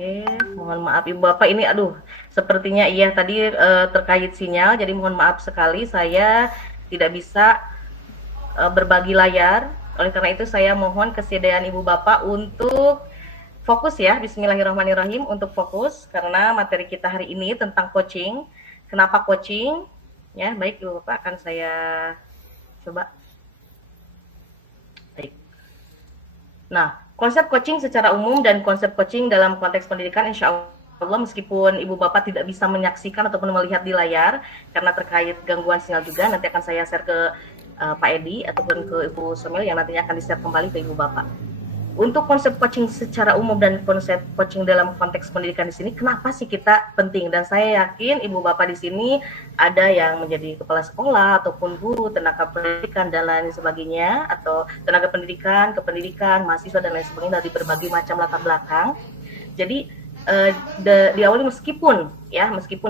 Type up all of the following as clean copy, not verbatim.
Oke, mohon maaf Ibu Bapak ini aduh sepertinya iya tadi terkait sinyal jadi mohon maaf sekali saya tidak bisa berbagi layar. Oleh karena itu saya mohon kesediaan Ibu Bapak untuk fokus ya. Bismillahirrahmanirrahim untuk fokus karena materi kita hari ini tentang coaching. Kenapa coaching? Ya, baik Ibu Bapak akan saya coba. Baik. Nah, konsep coaching secara umum dan konsep coaching dalam konteks pendidikan insya Allah meskipun Ibu Bapak tidak bisa menyaksikan ataupun melihat di layar karena terkait gangguan sinyal juga, nanti akan saya share ke Pak Edi ataupun ke Ibu Somil yang nantinya akan di-share kembali ke Ibu Bapak. Untuk konsep coaching secara umum dan konsep coaching dalam konteks pendidikan di sini, kenapa sih kita penting? Dan saya yakin Ibu Bapak di sini ada yang menjadi kepala sekolah ataupun guru, tenaga pendidikan dan lain sebagainya, atau tenaga pendidikan, kependidikan, mahasiswa dan lain sebagainya dari berbagai macam latar belakang. Jadi diawali meskipun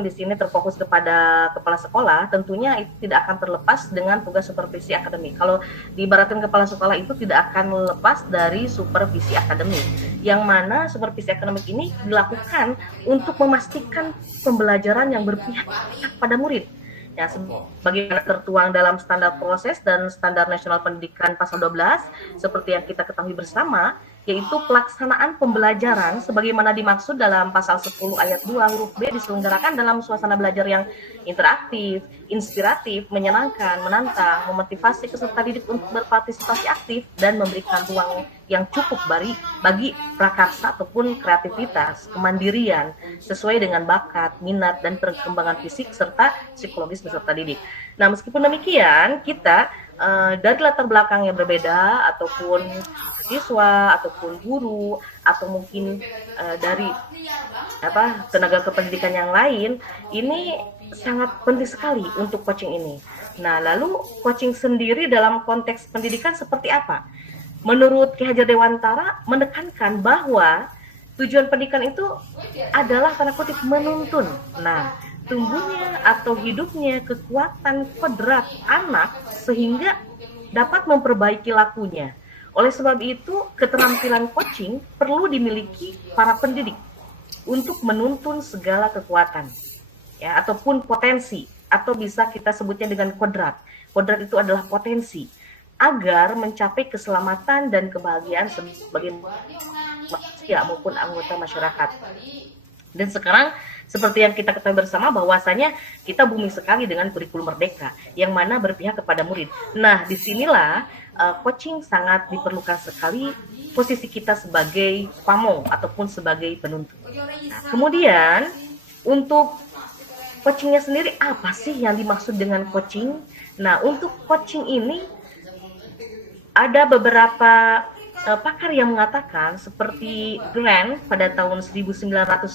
di sini terfokus kepada kepala sekolah, tentunya itu tidak akan terlepas dengan tugas supervisi akademik. Kalau diibaratkan kepala sekolah itu tidak akan lepas dari supervisi akademik, yang mana supervisi akademik ini dilakukan untuk memastikan pembelajaran yang berpihak pada murid. Ya, sebagaimana tertuang dalam standar proses dan standar nasional pendidikan pasal 12, seperti yang kita ketahui bersama, yaitu pelaksanaan pembelajaran sebagaimana dimaksud dalam pasal 10 ayat 2 huruf B diselenggarakan dalam suasana belajar yang interaktif, inspiratif, menyenangkan, menantang, memotivasi peserta didik untuk berpartisipasi aktif dan memberikan ruang yang cukup bagi prakarsa ataupun kreativitas, kemandirian sesuai dengan bakat, minat dan perkembangan fisik serta psikologis peserta didik. Nah, meskipun demikian, kita dari latar belakang yang berbeda ataupun siswa ataupun guru atau mungkin dari tenaga kependidikan yang lain ini sangat penting sekali untuk coaching ini. Nah, lalu coaching sendiri dalam konteks pendidikan seperti apa? Menurut Ki Hajar Dewantara menekankan bahwa tujuan pendidikan itu adalah tanda kutip menuntun. Nah, tumbuhnya atau hidupnya kekuatan kodrat anak sehingga dapat memperbaiki lakunya. Oleh sebab itu, keterampilan coaching perlu dimiliki para pendidik untuk menuntun segala kekuatan, ya, ataupun potensi, atau bisa kita sebutnya dengan kodrat. Kodrat itu adalah potensi, agar mencapai keselamatan dan kebahagiaan sebagai manusia maupun anggota masyarakat. Dan sekarang seperti yang kita ketahui bersama bahwasanya kita bumi sekali dengan kurikulum merdeka yang mana berpihak kepada murid. Nah, disinilah coaching sangat diperlukan sekali posisi kita sebagai pamong ataupun sebagai penuntun. Nah, kemudian untuk coachingnya sendiri apa sih yang dimaksud dengan coaching? Nah, untuk coaching ini ada beberapa pakar yang mengatakan seperti Grant pada tahun 1999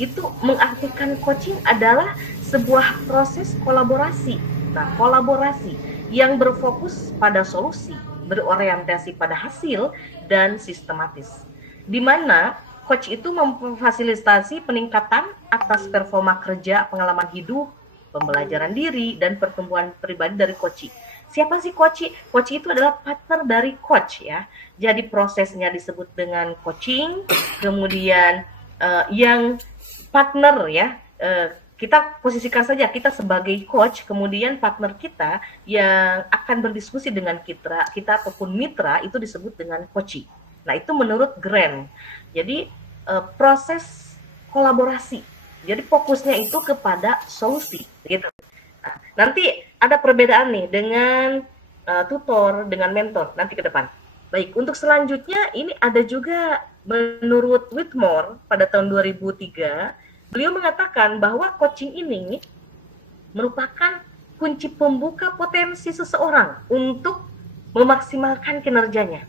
itu mengartikan coaching adalah sebuah proses kolaborasi. Nah, kolaborasi yang berfokus pada solusi, berorientasi pada hasil dan sistematis. Di mana coach itu memfasilitasi peningkatan atas performa kerja, pengalaman hidup, pembelajaran diri dan pertumbuhan pribadi dari coach. Siapa sih coach? Coach itu adalah partner dari coach ya. Jadi prosesnya disebut dengan coaching. Kemudian yang partner ya, kita posisikan saja kita sebagai coach, kemudian partner kita yang akan berdiskusi dengan kita ataupun mitra itu disebut dengan coaching. Nah, itu menurut Grant. Jadi proses kolaborasi. Jadi fokusnya itu kepada solusi gitu. Nah, nanti ada perbedaan nih dengan tutor, dengan mentor nanti ke depan. Baik, untuk selanjutnya ini ada juga menurut Whitmore pada tahun 2003, beliau mengatakan bahwa coaching ini merupakan kunci pembuka potensi seseorang untuk memaksimalkan kinerjanya.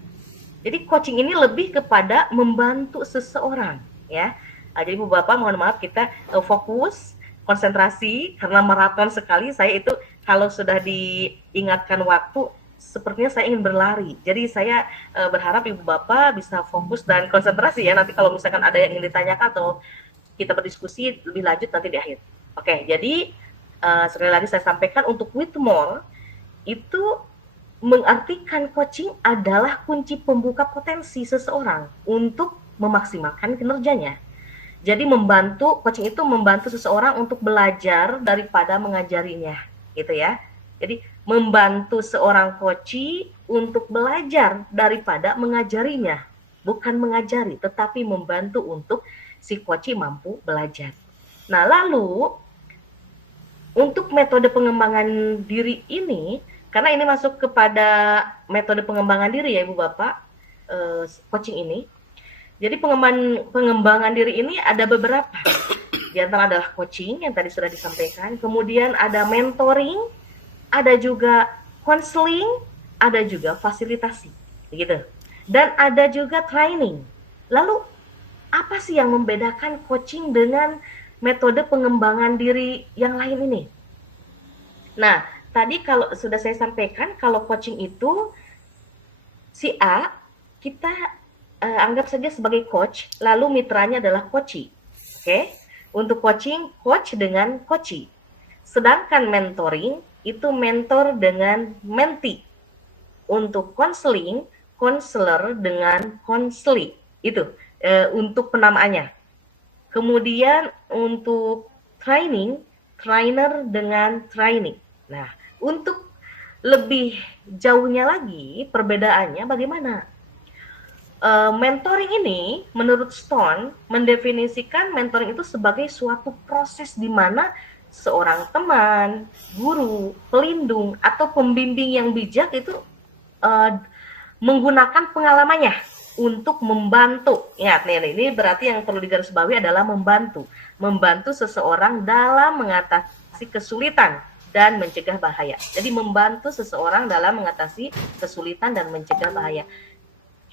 Jadi coaching ini lebih kepada membantu seseorang ya. Jadi Ibu Bapak mohon maaf kita fokus konsentrasi karena maraton sekali saya itu kalau sudah diingatkan waktu sepertinya saya ingin berlari. Jadi saya berharap Ibu Bapak bisa fokus dan konsentrasi ya. Nanti kalau misalkan ada yang ingin ditanyakan atau kita berdiskusi lebih lanjut nanti di akhir. Oke, jadi sekali lagi saya sampaikan untuk Whitmore itu mengartikan coaching adalah kunci pembuka potensi seseorang untuk memaksimalkan kinerjanya. Jadi coaching itu membantu seseorang untuk belajar daripada mengajarinya, gitu ya. Jadi membantu seorang coach untuk belajar daripada mengajarinya, bukan mengajari, tetapi membantu untuk si coach mampu belajar. Nah, lalu untuk metode pengembangan diri ini, karena ini masuk kepada metode pengembangan diri ya Ibu Bapak, coaching ini. Jadi pengembangan diri ini ada beberapa. Di antara adalah coaching yang tadi sudah disampaikan, kemudian ada mentoring, ada juga counseling, ada juga fasilitasi, begitu. Dan ada juga training. Lalu apa sih yang membedakan coaching dengan metode pengembangan diri yang lain ini? Nah, tadi kalau sudah saya sampaikan, kalau coaching itu si A kita anggap saja sebagai coach, lalu mitranya adalah coachee. Oke? Untuk coaching, coach dengan coachee. Sedangkan mentoring itu mentor dengan mentee. Untuk counseling, counselor dengan counselee. Itu untuk penamaannya. Kemudian untuk training, trainer dengan training. Nah, untuk lebih jauhnya lagi perbedaannya bagaimana? Mentoring ini menurut Stone mendefinisikan mentoring itu sebagai suatu proses di mana seorang teman, guru, pelindung atau pembimbing yang bijak itu menggunakan pengalamannya untuk membantu. Ingat nih, ini berarti yang perlu digarisbawahi adalah membantu seseorang dalam mengatasi kesulitan dan mencegah bahaya. Jadi membantu seseorang dalam mengatasi kesulitan dan mencegah bahaya.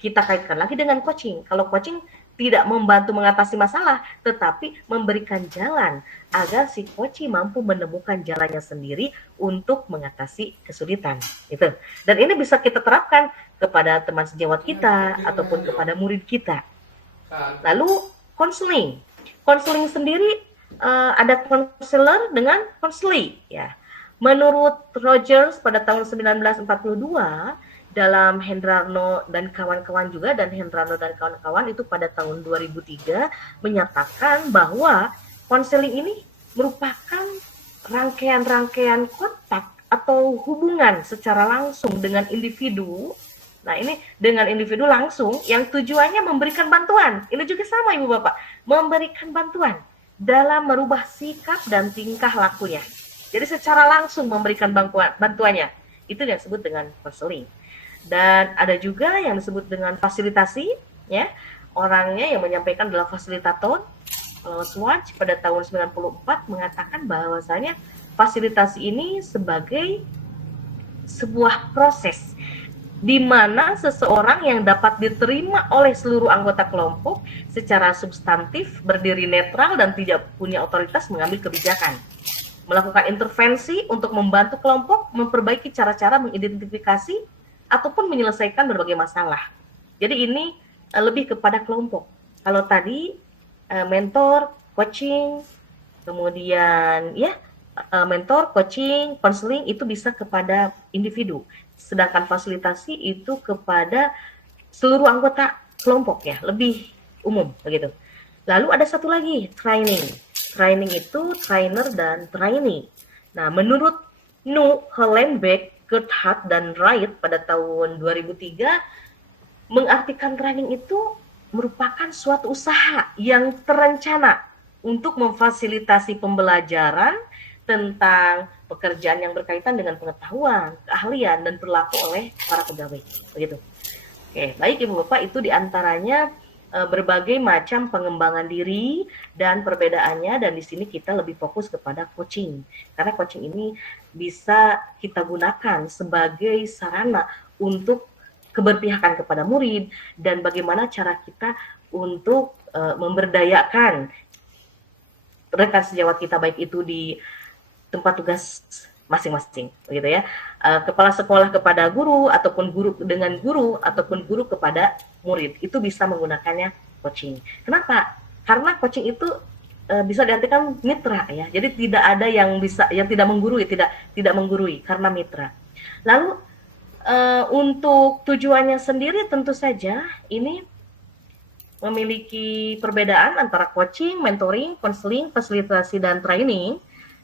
Kita kaitkan lagi dengan coaching. Kalau coaching tidak membantu mengatasi masalah, tetapi memberikan jalan agar si coach mampu menemukan jalannya sendiri untuk mengatasi kesulitan. Gitu. Dan ini bisa kita terapkan kepada teman sejawat kita ataupun kepada murid kita. Lalu counseling. Counseling sendiri ada counselor dengan counselee. Ya. Menurut Rogers pada tahun 1942, dalam Hendrano dan kawan-kawan juga, dan Hendrano dan kawan-kawan itu pada tahun 2003 menyatakan bahwa konseling ini merupakan rangkaian-rangkaian kontak atau hubungan secara langsung dengan individu. Nah, ini dengan individu langsung yang tujuannya memberikan bantuan. Ini juga sama Ibu Bapak, memberikan bantuan dalam merubah sikap dan tingkah lakunya. Jadi secara langsung memberikan bantuannya. Itu yang disebut dengan konseling. Dan ada juga yang disebut dengan fasilitasi, ya. Orangnya yang menyampaikan adalah fasilitator. Schwartz pada tahun 94 mengatakan bahwasanya fasilitasi ini sebagai sebuah proses di mana seseorang yang dapat diterima oleh seluruh anggota kelompok secara substantif, berdiri netral dan tidak punya otoritas mengambil kebijakan. Melakukan intervensi untuk membantu kelompok memperbaiki cara-cara mengidentifikasi ataupun menyelesaikan berbagai masalah. Jadi ini lebih kepada kelompok. Kalau tadi mentor, coaching, kemudian ya mentor, coaching, counseling itu bisa kepada individu. Sedangkan fasilitasi itu kepada seluruh anggota kelompok ya, lebih umum begitu. Lalu ada satu lagi, training. Training itu trainer dan trainee. Nah, menurut Nu, Hollenbeck, Gerhardt dan Wright pada tahun 2003 mengartikan training itu merupakan suatu usaha yang terencana untuk memfasilitasi pembelajaran tentang pekerjaan yang berkaitan dengan pengetahuan, keahlian, dan perilaku oleh para pegawai. Begitu. Oke, baik Ibu Bapak, itu diantaranya berbagai macam pengembangan diri dan perbedaannya, dan di sini kita lebih fokus kepada coaching. Karena coaching ini bisa kita gunakan sebagai sarana untuk keberpihakan kepada murid dan bagaimana cara kita untuk memberdayakan rekan sejawat kita baik itu di tempat tugas masing-masing, begitu ya. Kepala sekolah kepada guru ataupun guru dengan guru ataupun guru kepada murid itu bisa menggunakannya coaching. Kenapa? Karena coaching itu bisa diartikan mitra ya. Jadi tidak ada yang tidak menggurui, tidak menggurui karena mitra. Lalu untuk tujuannya sendiri tentu saja ini memiliki perbedaan antara coaching, mentoring, konseling, fasilitasi, dan training.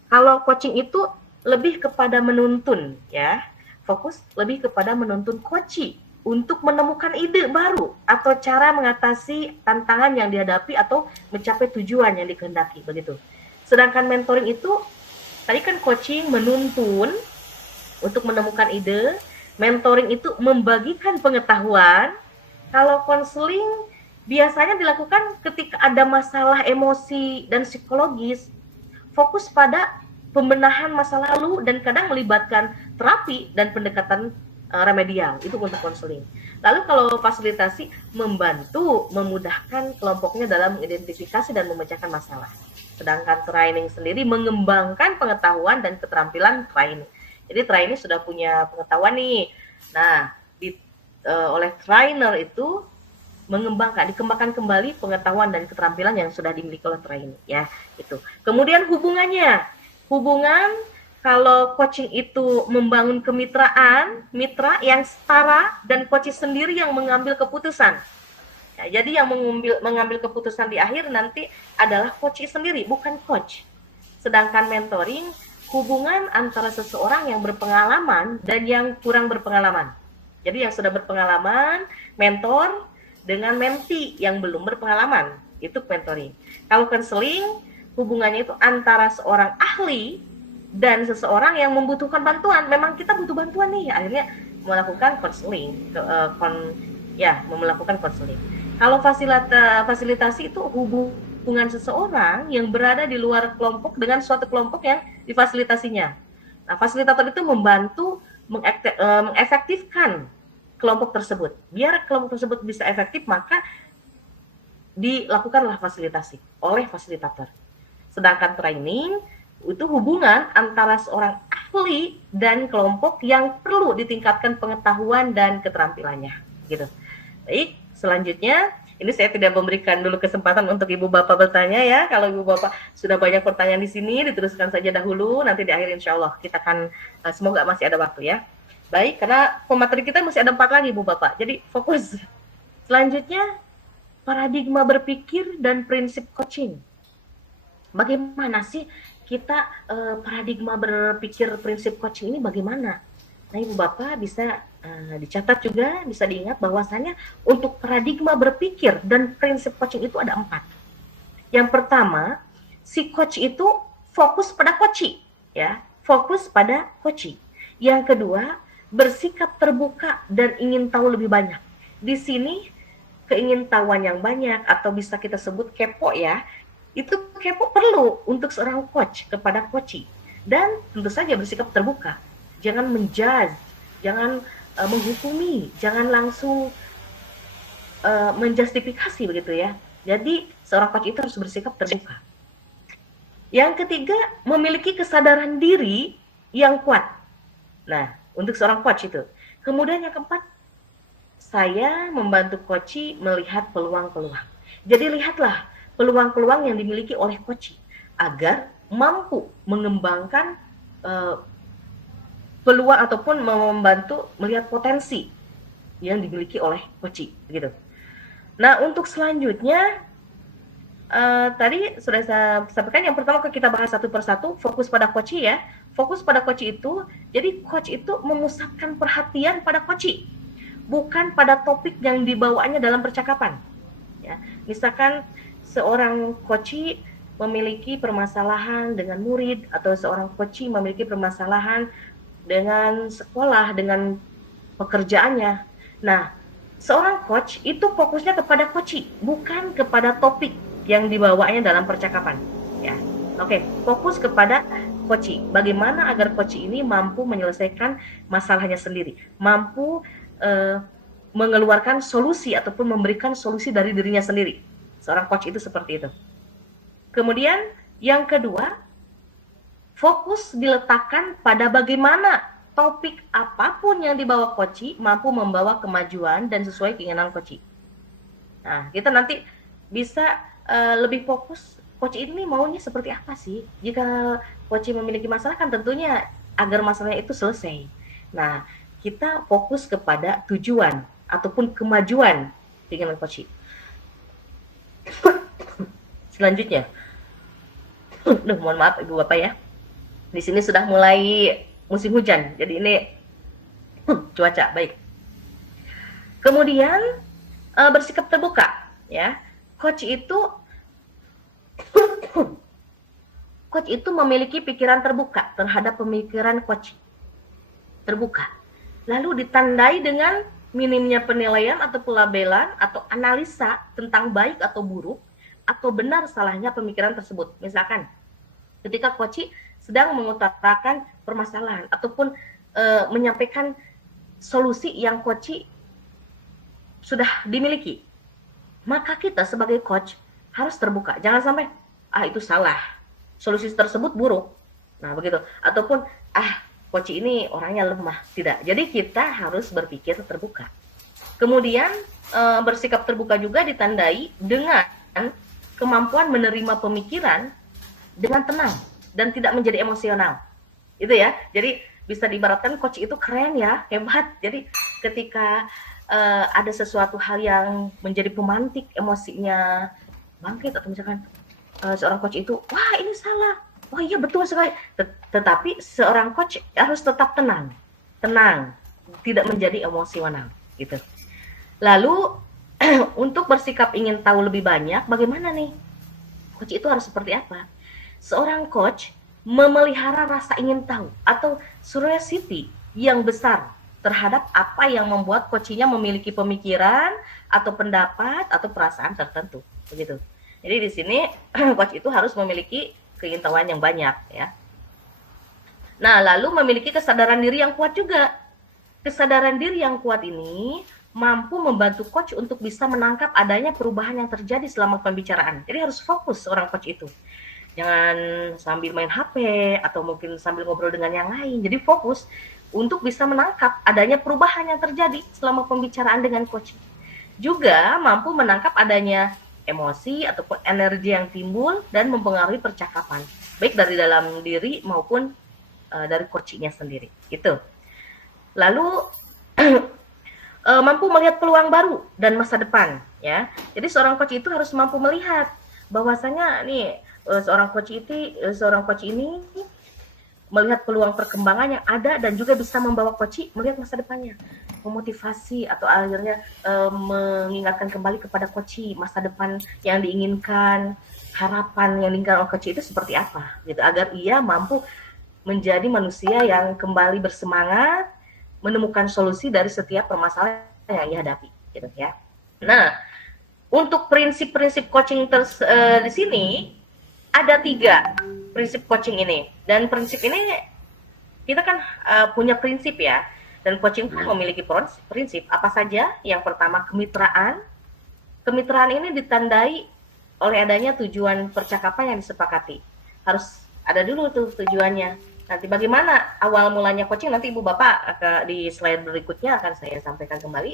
Kalau coaching itu lebih kepada menuntun, ya, fokus lebih kepada menuntun coachee untuk menemukan ide baru atau cara mengatasi tantangan yang dihadapi atau mencapai tujuan yang dikehendaki, begitu. Sedangkan mentoring itu tadi kan coaching menuntun untuk menemukan ide, mentoring itu membagikan pengetahuan. Kalau konseling biasanya dilakukan ketika ada masalah emosi dan psikologis, fokus pada pembenahan masa lalu dan kadang melibatkan terapi dan pendekatan remedial, itu untuk konseling. Lalu kalau fasilitasi membantu memudahkan kelompoknya dalam mengidentifikasi dan memecahkan masalah. Sedangkan training sendiri mengembangkan pengetahuan dan keterampilan training. Jadi trainee sudah punya pengetahuan nih. Nah, oleh trainer itu dikembangkan kembali pengetahuan dan keterampilan yang sudah dimiliki oleh trainee, ya, itu. Kemudian hubungan kalau coaching itu membangun kemitraan, mitra yang setara dan coach sendiri yang mengambil keputusan. Ya, jadi yang mengambil keputusan di akhir nanti adalah coach sendiri, bukan coach. Sedangkan mentoring, hubungan antara seseorang yang berpengalaman dan yang kurang berpengalaman. Jadi yang sudah berpengalaman, mentor, dengan mentee yang belum berpengalaman, itu mentoring. Kalau counseling, hubungannya itu antara seorang ahli dan seseorang yang membutuhkan bantuan. Memang kita butuh bantuan nih, akhirnya melakukan counseling, melakukan counseling. Kalau fasilitasi itu hubungan seseorang yang berada di luar kelompok dengan suatu kelompok yang difasilitasinya. Nah, fasilitator itu membantu mengefektifkan kelompok tersebut. Biar kelompok tersebut bisa efektif, maka dilakukanlah fasilitasi oleh fasilitator. Sedangkan training itu hubungan antara seorang ahli dan kelompok yang perlu ditingkatkan pengetahuan dan keterampilannya, gitu. Baik, selanjutnya ini saya tidak memberikan dulu kesempatan untuk Ibu Bapak bertanya, ya. Kalau Ibu Bapak sudah banyak pertanyaan di sini, diteruskan saja dahulu, nanti di akhir insya Allah kita akan, semoga masih ada waktu, ya. Baik, karena pemateri kita masih ada 4 lagi, Bu Bapak. Jadi fokus. Selanjutnya, paradigma berpikir dan prinsip coaching. Bagaimana sih kita paradigma berpikir prinsip coaching ini bagaimana? Nah, Ibu Bapak bisa dicatat juga, bisa diingat bahwasannya untuk paradigma berpikir dan prinsip coaching itu ada 4. Yang pertama, si coach itu fokus pada coachee, ya, fokus pada coachee. Yang kedua, bersikap terbuka dan ingin tahu lebih banyak. Di sini keingintahuan yang banyak atau bisa kita sebut kepo, ya. Itu kepo perlu untuk seorang coach kepada coachee. Dan tentu saja bersikap terbuka. Jangan menjudge, jangan menghukumi, jangan langsung menjustifikasi, begitu ya. Jadi seorang coach itu harus bersikap terbuka. Yang ketiga, memiliki kesadaran diri yang kuat. Nah, untuk seorang coach itu. Kemudian yang keempat, saya membantu coachee melihat peluang-peluang. Jadi lihatlah peluang-peluang yang dimiliki oleh coachee agar mampu mengembangkan peluang ataupun membantu melihat potensi yang dimiliki oleh coachee, gitu. Nah, untuk selanjutnya tadi sudah saya sampaikan, yang pertama kita bahas satu persatu, fokus pada coachee, ya. Fokus pada coachee itu, jadi coach itu memusatkan perhatian pada coachee, bukan pada topik yang dibawanya dalam percakapan. Ya, misalkan seorang coachee memiliki permasalahan dengan murid, atau seorang coachee memiliki permasalahan dengan sekolah, dengan pekerjaannya. Nah, seorang coach itu fokusnya kepada coachee, bukan kepada topik yang dibawanya dalam percakapan, ya. Oke, fokus kepada coachee. Bagaimana agar coachee ini mampu menyelesaikan masalahnya sendiri, mampu mengeluarkan solusi ataupun memberikan solusi dari dirinya sendiri. Seorang coach itu seperti itu. Kemudian yang kedua, fokus diletakkan pada bagaimana topik apapun yang dibawa coachee mampu membawa kemajuan dan sesuai keinginan coachee. Nah, kita nanti bisa lebih fokus, coach ini maunya seperti apa sih? Jika coach memiliki masalah, kan tentunya agar masalahnya itu selesai. Nah, kita fokus kepada tujuan ataupun kemajuan dengan coach. Selanjutnya, mohon maaf Ibu Bapak ya. Di sini sudah mulai musim hujan, jadi ini cuaca baik. Kemudian bersikap terbuka, ya. Coach itu memiliki pikiran terbuka terhadap pemikiran coach. Terbuka. Lalu ditandai dengan minimnya penilaian atau pelabelan atau analisa tentang baik atau buruk atau benar salahnya pemikiran tersebut. Misalkan ketika coach sedang mengutarakan permasalahan ataupun menyampaikan solusi yang coach sudah dimiliki, maka kita sebagai coach harus terbuka. Jangan sampai itu salah, solusi tersebut buruk. Nah, begitu. Ataupun coach ini orangnya lemah. Tidak. Jadi kita harus berpikir terbuka. Kemudian bersikap terbuka juga ditandai dengan kemampuan menerima pemikiran dengan tenang dan tidak menjadi emosional. Itu ya. Jadi bisa diibaratkan coach itu keren ya, hebat. Jadi ketika ada sesuatu hal yang menjadi pemantik emosinya bangkit, atau misalkan seorang coach itu, wah ini salah, wah iya betul sekali. Tetapi seorang coach harus tetap tenang, tidak menjadi emosional gitu. Lalu untuk bersikap ingin tahu lebih banyak, bagaimana nih? Coach itu harus seperti apa? Seorang coach memelihara rasa ingin tahu atau curiosity yang besar terhadap apa yang membuat coachnya memiliki pemikiran atau pendapat atau perasaan tertentu, begitu. Jadi di sini coach itu harus memiliki keingintahuan yang banyak, ya. Nah, lalu memiliki kesadaran diri yang kuat juga. Kesadaran diri yang kuat ini mampu membantu coach untuk bisa menangkap adanya perubahan yang terjadi selama pembicaraan. Jadi harus fokus orang coach itu. Jangan sambil main HP atau mungkin sambil ngobrol dengan yang lain. Jadi fokus untuk bisa menangkap adanya perubahan yang terjadi selama pembicaraan dengan coach. Juga mampu menangkap adanya emosi ataupun energi yang timbul dan mempengaruhi percakapan, baik dari dalam diri maupun dari coachnya sendiri. Gitu. Lalu mampu melihat peluang baru dan masa depan, ya. Jadi seorang coach itu harus mampu melihat bahwasanya nih seorang coach ini melihat peluang perkembangan yang ada dan juga bisa membawa coach melihat masa depannya, memotivasi atau akhirnya mengingatkan kembali kepada coach masa depan yang diinginkan, harapan yang diinginkan oleh coach itu seperti apa, gitu, agar ia mampu menjadi manusia yang kembali bersemangat, menemukan solusi dari setiap permasalahan yang ia hadapi, gitu ya. Nah, untuk prinsip-prinsip coaching di sini ada 3 prinsip coaching ini, dan prinsip ini kita kan punya prinsip ya, dan coaching pun memiliki prinsip apa saja. Yang pertama kemitraan. Kemitraan ini ditandai oleh adanya tujuan percakapan yang disepakati. Harus ada dulu tuh tujuannya. Nanti bagaimana awal mulanya coaching, nanti Ibu Bapak di slide berikutnya akan saya sampaikan kembali.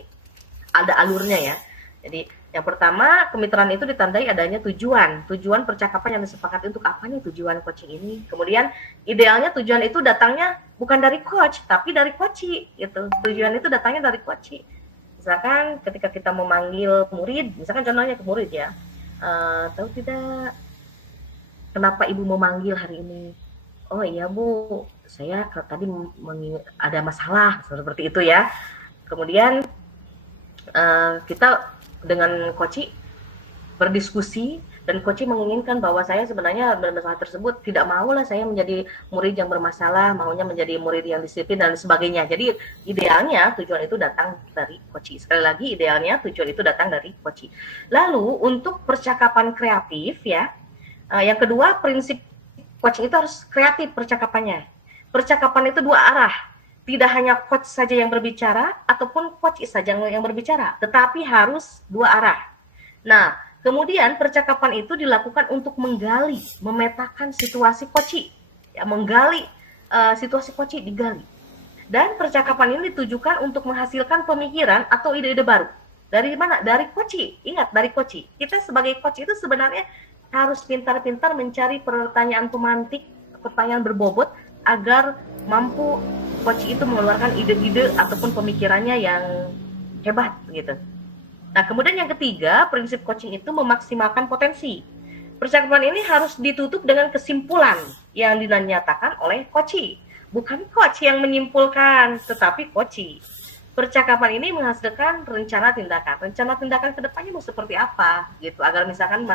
Ada alurnya ya. Jadi yang pertama, kemitraan itu ditandai adanya tujuan percakapan yang disepakati. Untuk apa nih tujuan coaching ini? Kemudian idealnya tujuan itu datangnya bukan dari coach, tapi dari coach, gitu. Tujuan itu datangnya dari coach. Misalkan ketika kita memanggil murid, misalkan contohnya ke murid ya, tahu tidak kenapa ibu memanggil hari ini? Oh iya Bu, saya tadi ada masalah, seperti itu ya. Kemudian kita dengan coach berdiskusi, dan coach menginginkan bahwa saya sebenarnya bermasalah tersebut, tidak maulah saya menjadi murid yang bermasalah, maunya menjadi murid yang disiplin dan sebagainya. Jadi idealnya tujuan itu datang dari coach. Sekali lagi, idealnya tujuan itu datang dari coach. Lalu untuk percakapan kreatif ya, yang kedua, prinsip coaching itu harus kreatif percakapannya. Percakapan itu 2 arah. Tidak hanya coach saja yang berbicara ataupun coach saja yang berbicara, tetapi harus 2 arah. Nah, kemudian percakapan itu dilakukan untuk menggali, memetakan situasi coach, ya, menggali situasi coach digali. Dan percakapan ini ditujukan untuk menghasilkan pemikiran atau ide-ide baru. Dari mana? Dari coach. Ingat, dari coach. Kita sebagai coach itu sebenarnya harus pintar-pintar mencari pertanyaan pemantik, pertanyaan berbobot, agar mampu coach itu mengeluarkan ide-ide ataupun pemikirannya yang hebat gitu. Nah, kemudian yang ketiga, prinsip coaching itu memaksimalkan potensi. Percakapan ini harus ditutup dengan kesimpulan yang dinyatakan oleh coach. Bukan coach yang menyimpulkan, tetapi coach. Percakapan ini menghasilkan rencana tindakan. Rencana tindakan kedepannya mau seperti apa, gitu. Agar misalkan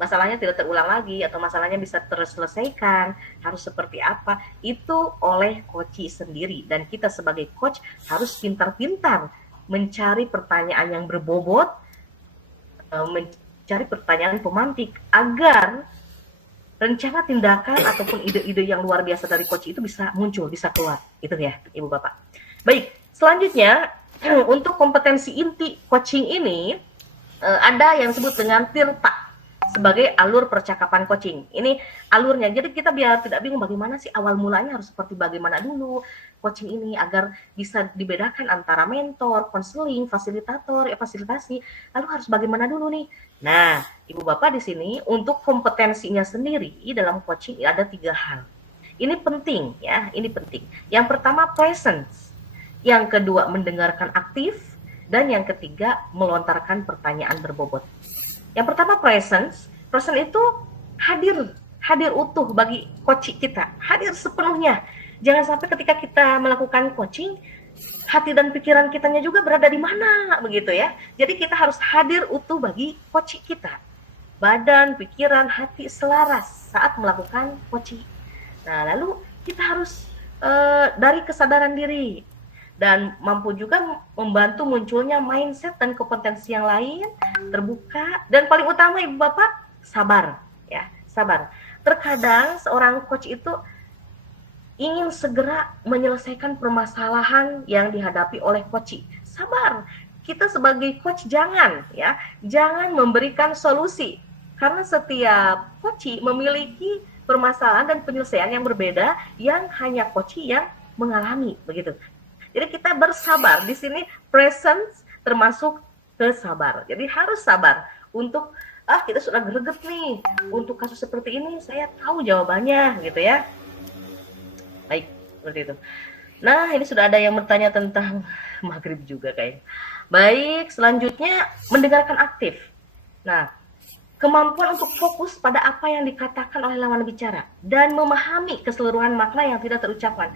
masalahnya tidak terulang lagi atau masalahnya bisa terselesaikan, harus seperti apa, itu oleh coach sendiri. Dan kita sebagai coach harus pintar-pintar mencari pertanyaan yang berbobot, mencari pertanyaan pemantik agar rencana tindakan ataupun ide-ide yang luar biasa dari coach itu bisa muncul, bisa keluar. Itu ya, Ibu Bapak. Baik, selanjutnya untuk kompetensi inti coaching ini ada yang disebut dengan TIRTA sebagai alur percakapan coaching. Ini alurnya. Jadi kita biar tidak bingung bagaimana sih awal mulanya harus seperti bagaimana dulu coaching ini agar bisa dibedakan antara mentor, konseling, fasilitator, fasilitasi. Lalu harus bagaimana dulu nih? Nah, Ibu Bapak di sini untuk kompetensinya sendiri dalam coaching ada 3 hal. Ini penting ya, ini penting. Yang pertama presence, yang kedua mendengarkan aktif, dan yang ketiga melontarkan pertanyaan berbobot. Yang pertama presence itu hadir utuh bagi coach kita, hadir sepenuhnya. Jangan sampai ketika kita melakukan coaching, hati dan pikiran kitanya juga berada di mana, begitu ya. Jadi kita harus hadir utuh bagi coach kita. Badan, pikiran, hati selaras saat melakukan coaching. Nah, lalu kita harus dari kesadaran diri dan mampu juga membantu munculnya mindset dan kompetensi yang lain, terbuka, dan paling utama Ibu Bapak, sabar ya, sabar. Terkadang seorang coach itu ingin segera menyelesaikan permasalahan yang dihadapi oleh coach. Sabar. Kita sebagai coach jangan memberikan solusi, karena setiap coach memiliki permasalahan dan penyelesaian yang berbeda yang hanya coach yang mengalami, begitu. Jadi kita bersabar. Di sini presence termasuk kesabar. Jadi harus sabar untuk kita sudah greget nih. Untuk kasus seperti ini saya tahu jawabannya, gitu ya. Baik, seperti itu. Nah, ini sudah ada yang bertanya tentang maghrib juga kayaknya. Baik, selanjutnya mendengarkan aktif. Nah, kemampuan untuk fokus pada apa yang dikatakan oleh lawan bicara dan memahami keseluruhan makna yang tidak terucapkan.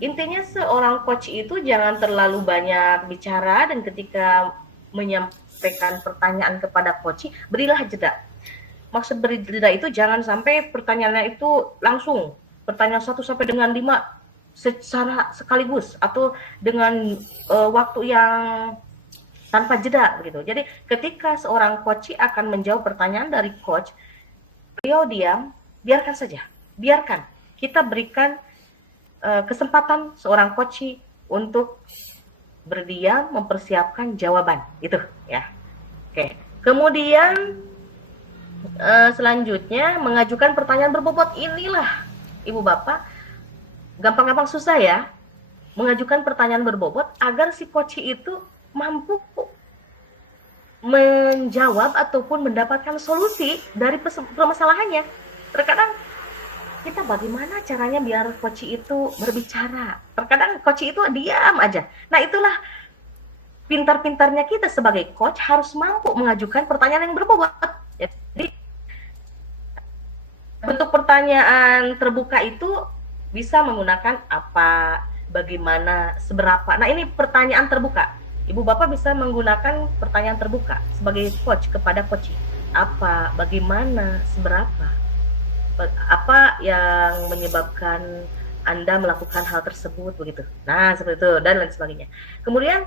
Intinya seorang coach itu jangan terlalu banyak bicara, dan ketika menyampaikan pertanyaan kepada coach, berilah jeda. Maksud beri jeda itu jangan sampai pertanyaannya itu langsung, pertanyaan 1 sampai dengan 5 secara sekaligus atau dengan waktu yang tanpa jeda begitu. Jadi ketika seorang coach akan menjawab pertanyaan dari coach, beliau diam, biarkan saja. Biarkan. Kita berikan kesempatan seorang coach untuk berdiam, mempersiapkan jawaban, itu ya. Oke. Kemudian selanjutnya mengajukan pertanyaan berbobot. Inilah Ibu Bapak, gampang-gampang susah ya, mengajukan pertanyaan berbobot agar si coach itu mampu menjawab ataupun mendapatkan solusi dari permasalahannya. Terkadang kita bagaimana caranya biar coach itu berbicara. Terkadang coach itu diam aja. Nah, itulah pintar-pintarnya kita sebagai coach harus mampu mengajukan pertanyaan yang berbobot. Jadi bentuk pertanyaan terbuka itu bisa menggunakan apa, bagaimana, seberapa. Nah, ini pertanyaan terbuka. Ibu Bapak bisa menggunakan pertanyaan terbuka sebagai coach kepada coach. Apa, bagaimana, seberapa. Apa yang menyebabkan Anda melakukan hal tersebut, begitu. Nah, seperti itu dan lain sebagainya. Kemudian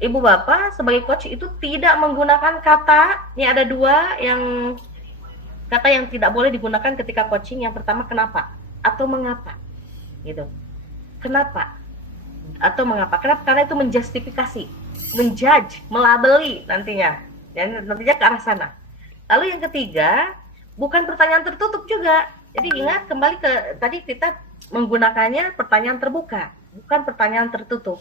Ibu Bapak sebagai coach itu tidak menggunakan kata. Ini ada 2 kata yang tidak boleh digunakan ketika coaching. Yang pertama kenapa atau mengapa, gitu. Kenapa atau mengapa? Kenapa? Karena itu menjustifikasi, menjudge, melabeli nantinya. Dan nantinya ke arah sana. Lalu yang ketiga, bukan pertanyaan tertutup juga. Jadi ingat kembali ke tadi kita menggunakannya pertanyaan terbuka, bukan pertanyaan tertutup.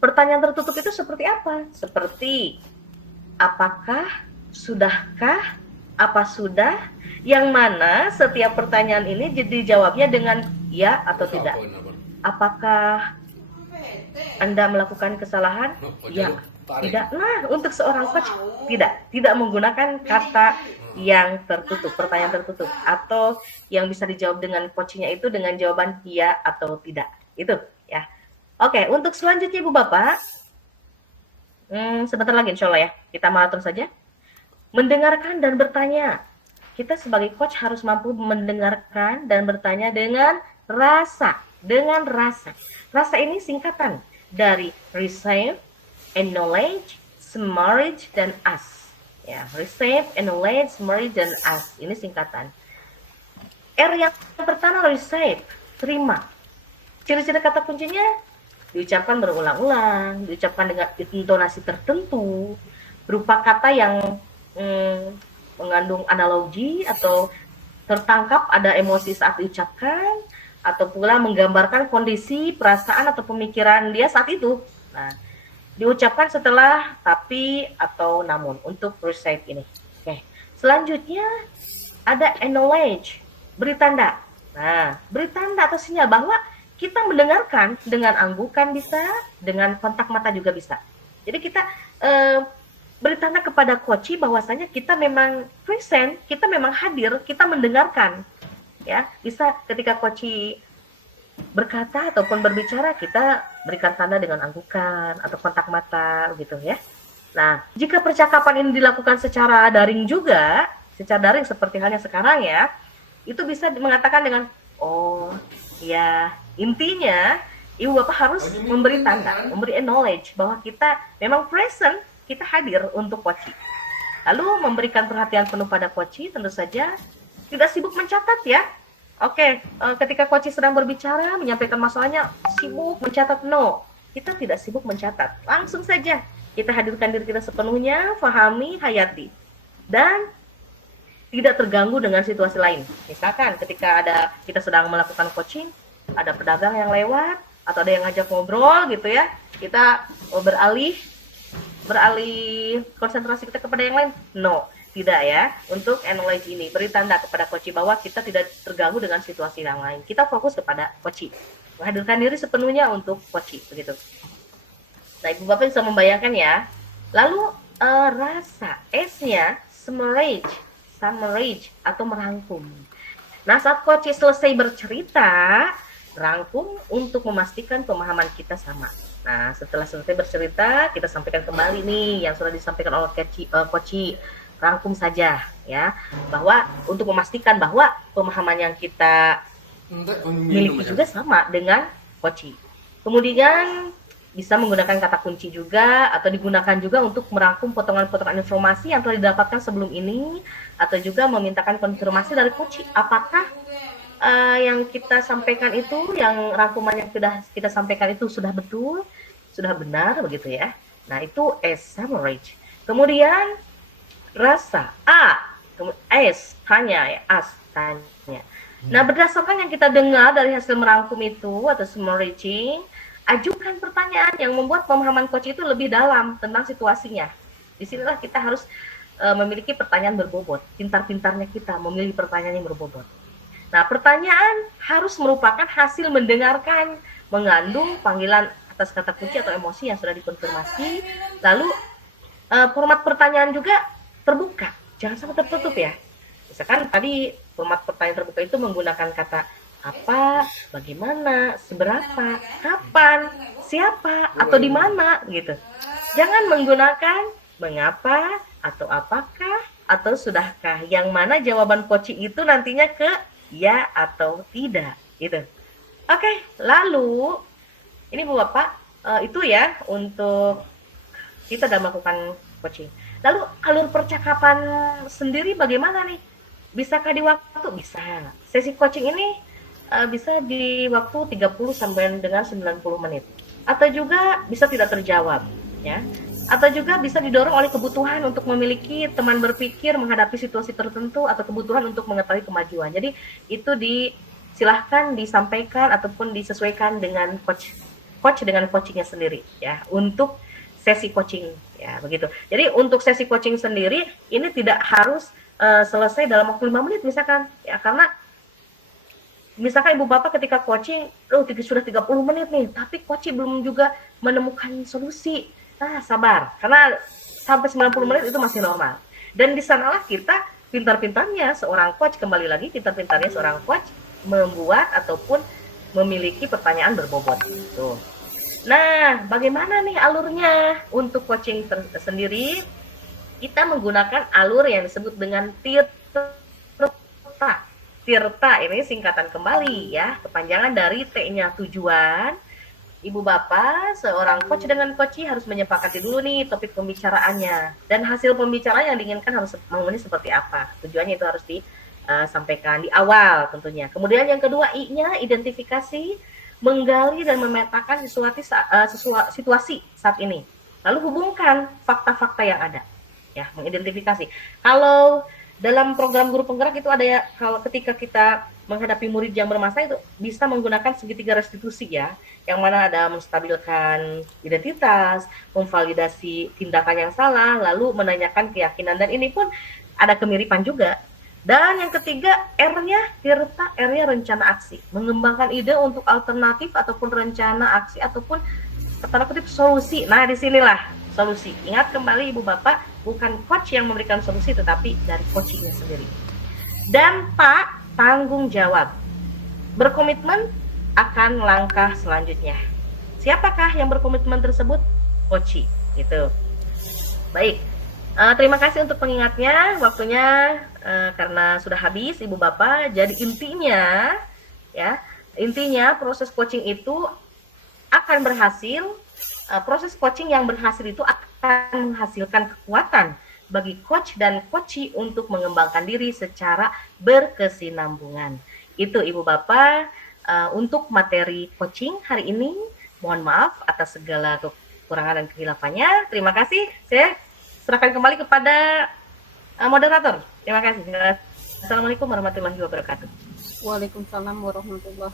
Pertanyaan tertutup itu seperti apa? Seperti apakah, sudahkah, apa sudah, yang mana setiap pertanyaan ini jadi jawabnya dengan ya atau tidak. Apakah Anda melakukan kesalahan? Ya, tidak. Nah, untuk seorang coach tidak menggunakan kata yang tertutup, pertanyaan tertutup, atau yang bisa dijawab dengan coachnya itu dengan jawaban iya atau tidak. Itu ya. Oke, untuk selanjutnya Ibu Bapak, sebentar lagi insya Allah ya, kita maraton saja. Mendengarkan dan bertanya. Kita sebagai coach harus mampu mendengarkan dan bertanya dengan rasa. Dengan rasa. Rasa ini singkatan dari receive, acknowledge, submerge, dan ask. Ya, receive, acknowledge, submerge, dan ask. Ini singkatan. R yang pertama receive, terima. Ciri-ciri kata kuncinya diucapkan berulang-ulang, diucapkan dengan intonasi tertentu, berupa kata yang mengandung analogi atau tertangkap ada emosi saat diucapkan, atau pula menggambarkan kondisi, perasaan, atau pemikiran dia saat itu. Nah, diucapkan setelah tapi atau namun untuk recite ini. Oke. Selanjutnya ada acknowledge, beri tanda. Nah, beri tanda atau sinyal bahwa kita mendengarkan dengan anggukan bisa, dengan kontak mata juga bisa. Jadi kita beri tanda kepada coach bahwasanya kita memang present, kita memang hadir, kita mendengarkan. Ya, bisa ketika coach berkata ataupun berbicara, kita berikan tanda dengan anggukan atau kontak mata gitu ya. Nah, jika percakapan ini dilakukan secara daring juga, secara daring seperti halnya sekarang ya, itu bisa mengatakan dengan oh ya, intinya ibu bapak harus memberi tanda, memberi acknowledge bahwa kita memang present, kita hadir untuk coach. Lalu memberikan perhatian penuh pada coach, tentu saja tidak sibuk mencatat ya. Oke, ketika coach sedang berbicara, menyampaikan masalahnya, sibuk mencatat, no. Kita tidak sibuk mencatat, langsung saja kita hadirkan diri kita sepenuhnya, fahami, hayati. Dan tidak terganggu dengan situasi lain. Misalkan ketika kita sedang melakukan coaching, ada pedagang yang lewat, atau ada yang ngajak ngobrol gitu ya, kita beralih konsentrasi kita kepada yang lain, no. Tidak ya, untuk acknowledge ini, beri tanda kepada coach bahwa kita tidak terganggu dengan situasi yang lain. Kita fokus kepada coach, menghadirkan diri sepenuhnya untuk coach, begitu. Nah, Ibu Bapak bisa membayangkan ya. Lalu rasa, S-nya, summarize atau merangkum. Nah, saat coach selesai bercerita, rangkum untuk memastikan pemahaman kita sama. Nah, setelah selesai bercerita, kita sampaikan kembali nih yang sudah disampaikan oleh coach. Rangkum saja ya, bahwa untuk memastikan bahwa pemahaman yang kita miliki juga sama dengan coach. Kemudian bisa menggunakan kata kunci juga, atau digunakan juga untuk merangkum potongan-potongan informasi yang telah didapatkan sebelum ini, atau juga memintakan konfirmasi dari coach apakah yang kita sampaikan itu, yang rangkuman yang sudah kita sampaikan itu sudah betul, sudah benar begitu ya. Nah, itu summarize. Kemudian rasa, S, tanya ya, tanya. Nah, berdasarkan yang kita dengar dari hasil merangkum itu atau summarizing, ajukan pertanyaan yang membuat pemahaman coach itu lebih dalam tentang situasinya. Disinilah kita harus memiliki pertanyaan berbobot. Pintar-pintarnya kita memilih pertanyaan yang berbobot. Nah, pertanyaan harus merupakan hasil mendengarkan, mengandung panggilan atas kata kunci atau emosi yang sudah dikonfirmasi. Lalu format pertanyaan juga terbuka, jangan sampai tertutup ya. Misalkan tadi format pertanyaan terbuka itu menggunakan kata apa, bagaimana, seberapa, kapan, siapa, atau di mana gitu. Jangan menggunakan mengapa, atau apakah, atau sudahkah, yang mana jawaban coach itu nantinya ke ya atau tidak gitu. Oke, lalu ini Bu Bapak, itu ya untuk kita sudah melakukan coaching. Lalu alur percakapan sendiri bagaimana nih? Bisakah di waktu? Bisa. Sesi coaching ini bisa di waktu 30 sampai dengan 90 menit. Atau juga bisa tidak terjawab, ya. Atau juga bisa didorong oleh kebutuhan untuk memiliki teman berpikir menghadapi situasi tertentu, atau kebutuhan untuk mengetahui kemajuan. Jadi itu silahkan disampaikan ataupun disesuaikan dengan coach dengan coachingnya sendiri ya, untuk sesi coaching ya, begitu. Jadi untuk sesi coaching sendiri ini tidak harus selesai dalam waktu 5 menit misalkan ya, karena misalkan Ibu Bapak ketika coaching sudah 30 menit nih, tapi coach belum juga menemukan solusi. Nah, sabar, karena sampai 90 menit itu masih normal. Dan di sanalah kita pintar-pintarnya seorang coach, kembali lagi pintar-pintarnya seorang coach membuat ataupun memiliki pertanyaan berbobot. Tuh. Nah, bagaimana nih alurnya untuk coaching sendiri? Kita menggunakan alur yang disebut dengan tirta. Tirta ini singkatan kembali ya, kepanjangan dari T-nya tujuan. Ibu bapak, seorang coach dengan coachee harus menyepakati dulu nih topik pembicaraannya. Dan hasil pembicaraan yang diinginkan harus maunya seperti apa. Tujuannya itu harus disampaikan di awal tentunya. Kemudian yang kedua, I-nya identifikasi, menggali dan memetakan situasi saat ini. Lalu hubungkan fakta-fakta yang ada. Ya, mengidentifikasi. Kalau dalam program guru penggerak itu ada ya, kalau ketika kita menghadapi murid yang bermasalah itu bisa menggunakan segitiga restitusi ya, yang mana ada menstabilkan identitas, memvalidasi tindakan yang salah, lalu menanyakan keyakinan, dan ini pun ada kemiripan juga. Dan yang ketiga, R-nya tirta, R-nya rencana aksi, mengembangkan ide untuk alternatif ataupun rencana aksi ataupun tanda kutip solusi. Nah, disinilah solusi. Ingat kembali Ibu Bapak, bukan coach yang memberikan solusi tetapi dari coachingnya sendiri. Dan Pak, tanggung jawab, berkomitmen akan langkah selanjutnya. Siapakah yang berkomitmen tersebut? Coachee, gitu. Baik, terima kasih untuk pengingatnya. Waktunya karena sudah habis, Ibu Bapak. Jadi intinya, ya, intinya proses coaching itu akan berhasil. Proses coaching yang berhasil itu akan menghasilkan kekuatan bagi coach dan coachee untuk mengembangkan diri secara berkesinambungan. Itu Ibu Bapak untuk materi coaching hari ini. Mohon maaf atas segala kekurangan dan kehilafannya. Terima kasih. Saya serahkan kembali kepada moderator. Terima kasih. Assalamualaikum warahmatullahi wabarakatuh. Waalaikumsalam warahmatullahi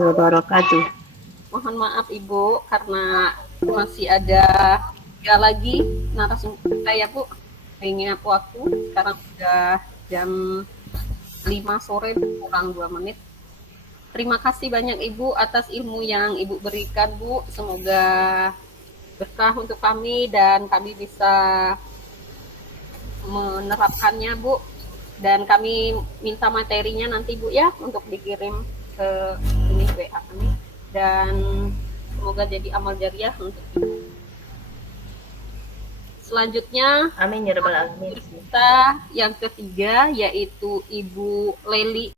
wabarakatuh. Mohon maaf Ibu karena masih ada 3 lagi narasumber saya Bu, mengingat waktu sekarang sudah jam 5 sore kurang 2 menit. Terima kasih banyak Ibu atas ilmu yang Ibu berikan Bu, semoga berkah untuk kami dan kami bisa menerapkannya Bu, dan kami minta materinya nanti Bu ya untuk dikirim ke ini WA kami, dan semoga jadi amal jariah untuk Ibu. Selanjutnya, amin ya rabbal alamin. Kita yang ketiga yaitu Ibu Leli